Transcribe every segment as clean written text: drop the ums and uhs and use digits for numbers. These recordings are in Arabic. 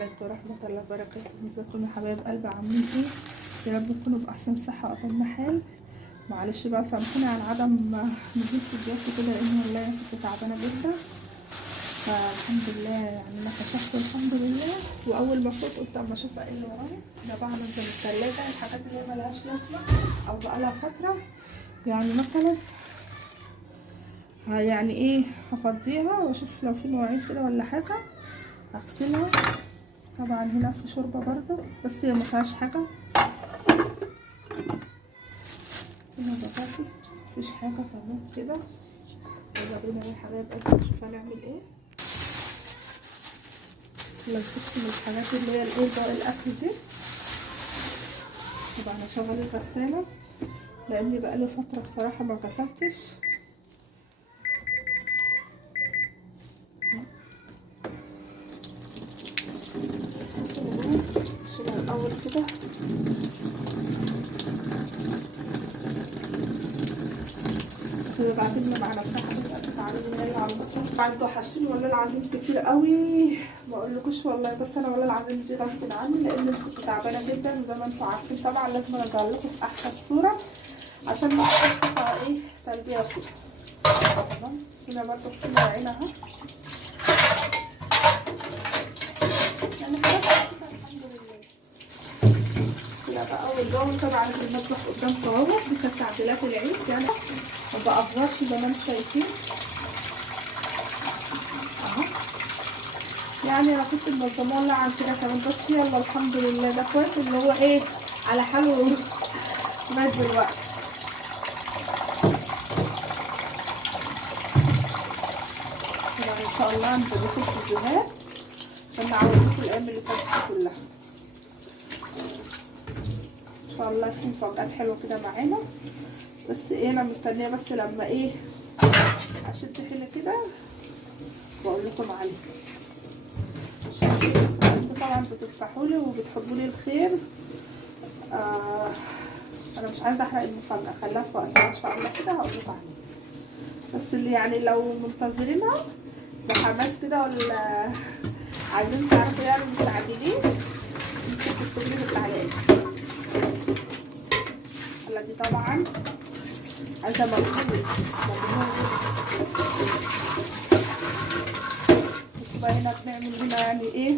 عليكم ورحمة الله وبركاته. ازيكم يا حبايب قلبي، عاملين ايه؟ يا رب تكونوا بأحسن صحة وأتم حال. معلش بقى سامحوني على عدم نزول فيديوهات كده، لأن والله كنت تعبانة جدا. فالحمد لله يعني أنا كشفت الحمد لله. وأول ما فوت قلت أما أشوف ايه اللي ورايا. ده بقى أنزل التلاجة الحاجات اللي هي ملهاش لازمة أو بقالها فترة، يعني مثلا يعني ايه، هفضيها واشوف لو في مواعين كده ولا حاجة هغسلها. طبعا هنا في شوربه برضه بس هي مفيهاش حاجه، هنا بطاطس مفيش حاجه تمام كده. يلا بينا يا حبايب قلبي نشوف هنعمل ايه. لبست من الحاجات اللي هي الايه بقى الاكل دي. طبعا هشغل الغساله لاني بقالي فتره بصراحه ما غسلتش. نشيلها الاول كده. بعدين لما انا عنده حشين والله العظيم كتير قوي، ما اقولكوش والله. بس انا والله العظيم دي غصب عني لان كنت تعبانه جدا، وزي ما انتم عارفين طبعا لازم اظهر لكم في احسن صوره عشان ما تبقى ايه سلبيه كده. تمام. هنا برضه في مواعين اهو، يعني خلاص كده الحمد لله. كده بقى والجو طبعا في المطبخ قدامكم اهو. دي كانت تعديلات العيد يعني بأفرش زي ما انتم شايفين اهو. يعني انا كنت منظمه ولا عن كده كمان، بس يلا الحمد لله. ده كويس اللي هو ايه على حاله مات دلوقتي. طبعا ان شاء الله هنزل لكم فيديوهات عشان نعوضكم الايام اللي فاتت كلها. ان شاء الله يكون مفاجآت حلوه كده معانا. بس ايه انا مستنيه بس لما ايه اشد حيلي كده واقول لكم عليه. انتوا طبعا بتفتحوا لي وبتحبوا لي الخير. انا مش عايزه احرق المفاجاه، خليها في وقتها ان شاء الله كده هقول لكم عليها. بس اللي يعني لو منتظرينها بحماس كده ولا عايزين تعرفوا يعني مستعجلين، ممكن تكتبوا لي في التعليقات. هلا دي طبعا عايزه مجهود. بصوا بقى هنا بنعمل هنا يعني ايه،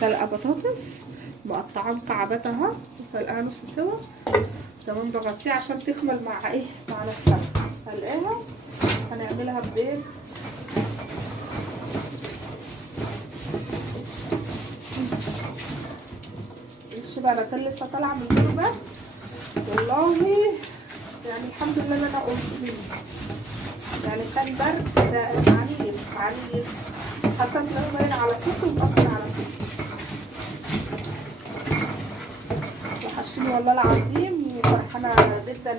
سلقه بطاطس مقطعه مكعبات اهو وسلقاها نص سوا. تمام. بغطيها عشان تكمل مع ايه مع نفسها. سلقاها هنعملها ببيض. الشبكه لسه طالعه من الجروبه والله، يعني الحمد لله ان انا قمت منه. يعني كان برد ده عنيف عنيف، حتى تلاقيه باين على صوته ومأثر على صوته. وحشتني والله العظيم وفرحانه جدا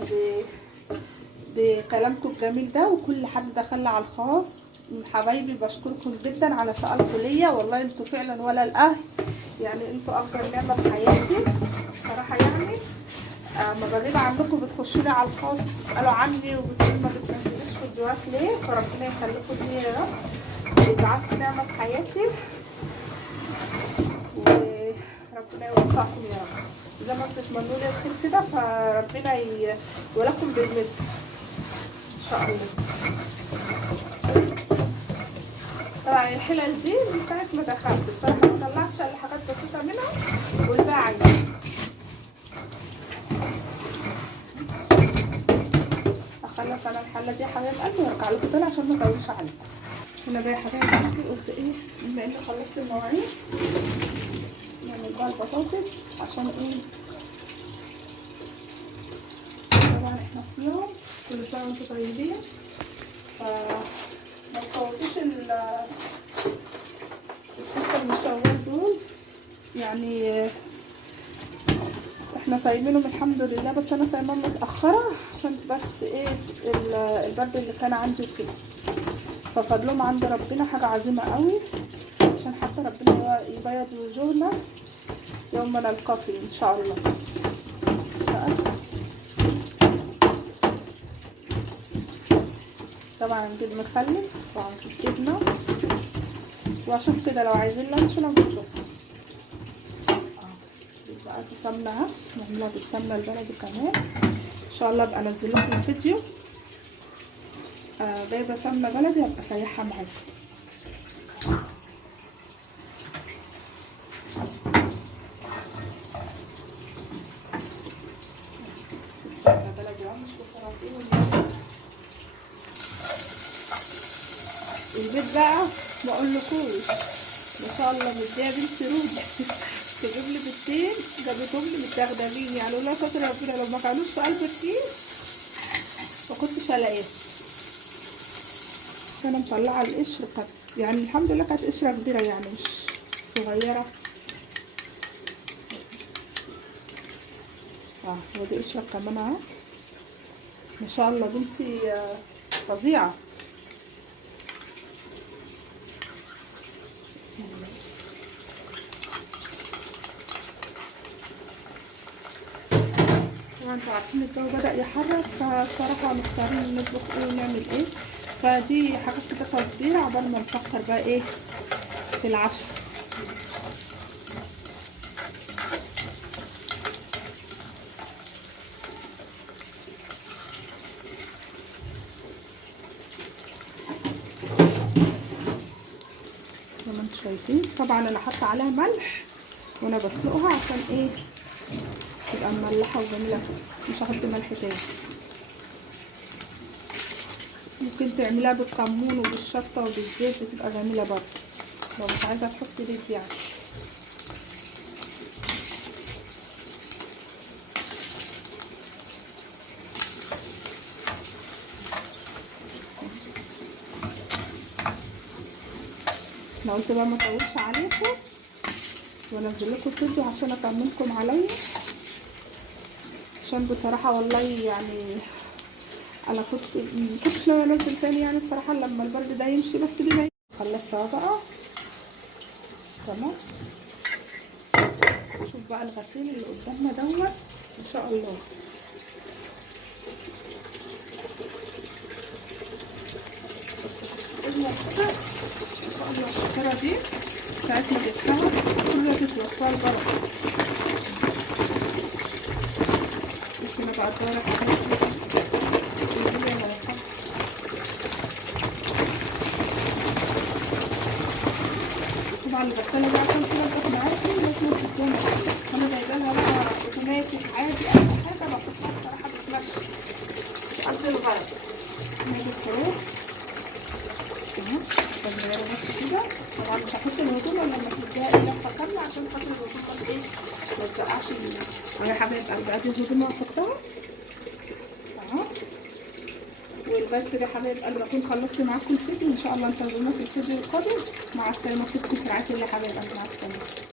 بكلامكم الجميل ده، وكل حد دخل على الخاص من حبايبي بشكركم جدا على سؤالكم ليا. والله انتوا فعلا ولا الاهل، يعني انتوا اكبر نعمه في حياتي صراحه. يعني ما بغيب عنكم بتخشوا لي على الخاص تسالوا عني وبتقولوا ما بتنزليش فيديوهات ليه. فربنا يخليكم لي يا رب ويجعلكم نعمه في حياتي، وربنا يوفقكم يا رب. زي ما بتتمنوا لي الخير كده فربنا ولكم بالمثل ان شاء الله. طبعا الحلل دي من ساعه ما دخلت بصراحه ما طلعتش الا حاجات بسيطه منها والباقي عندي. اخلص انا الحله دي يا حبايب قلبي وارجع لكم تاني عشان ما اطولش عليكم. هنا بقى يا حبايب قلبي قلت ايه بما اني خلصت المواعين نعمل بقى البطاطس عشان ايه. طبعا احنا في يوم كل سنه وانتم طيبين، ما تفوتوش الستة من شوال دول. يعني احنا صايمينهم الحمد لله، بس انا صايمهم متاخره عشان بس ايه البرد اللي كان عندي وكده. ففضلهم عند ربنا حاجه عظيمه قوي عشان حتى ربنا يبيض وجوهنا يوم ما نلقاكم ان شاء الله. طبعا نجيب مخلل وهنجيب جبنه واشوف كده لو عايزين لانشون نجيبه. سمنه اهي، نعملها بالسمنه البلدي كمان ان شاء الله. ابقى انزل لكم الفيديو جايبه سمنه بلدي، هبقى اسيحها معاكم. سمنه بلدي اهو، مش بطراطين. البيت بقى ما اقولكوش ما شاء الله مديها بنت رود تجيب لي بيضتين، جابتهم لي متدغدغين يعني. والله ستر ربنا لو ما كانوش في قلب الكيس ما كنتش هلاقيها. انا مطلعه القشر يعني الحمد لله كانت قشره كبيره يعني مش صغيره. ودي قشره كمان اهو ما شاء الله بنتي فظيعه. بسم الله. طبعا انتوا عارفين الجو بدأ يحرر، فصراحة محتارين نطبخ ايه ونعمل ايه. فدي حاجات كده تصبير عقبال ما نفكر بقى ايه في العشاء. زي ما انتوا شايفين طبعا انا حاطه عليها ملح وانا بسلقها عشان ايه تبقى مملحه وجميله، مش هحط ملح تاني. ممكن تعمليها بالكمون وبالشطه وبالزيت بتبقى جميله برضه لو مش عايزه تحطي زيت يعني. انا قلت بقى ما اطولش عليكم وانزل لكم الفيديو عشان اطمنكم عليا، عشان بصراحه والله يعني انا كنتش ناويه انزل تاني يعني بصراحه لما البرد ده يمشي. بس بما خلصتها بقى تمام. شوف بقى الغسيل اللي قدامنا دوت ان شاء الله. المقطع ان شاء الله الشطره دي ساعه ما جبتها كلها تتوصل البركه. ممكن ابقى ادورك طبعا الغساله بقى عشان كده تاخد معاكي لازم تكون انا جايباها بقى اوتوماتيك عادي. اي حاجه بحطها بصراحه بتمشي قد الغرض. نجيب خروف اهو صغيره بس كده. طبعا مش هحط الهدوم الا لما تديها ايه لفه كامله عشان خاطر الهدوم بس ايه ما تبقاش. يا حبايب قلبي ادي الهدوم هحطها اهو. والبس كده يا حبايب قلبي اكون خلصت معاكم الفيديو ان شاء الله. انتظرونا في الفيديو القادم. مع السلامه. ست ساعات يا حبايب قلبي، مع السلامه.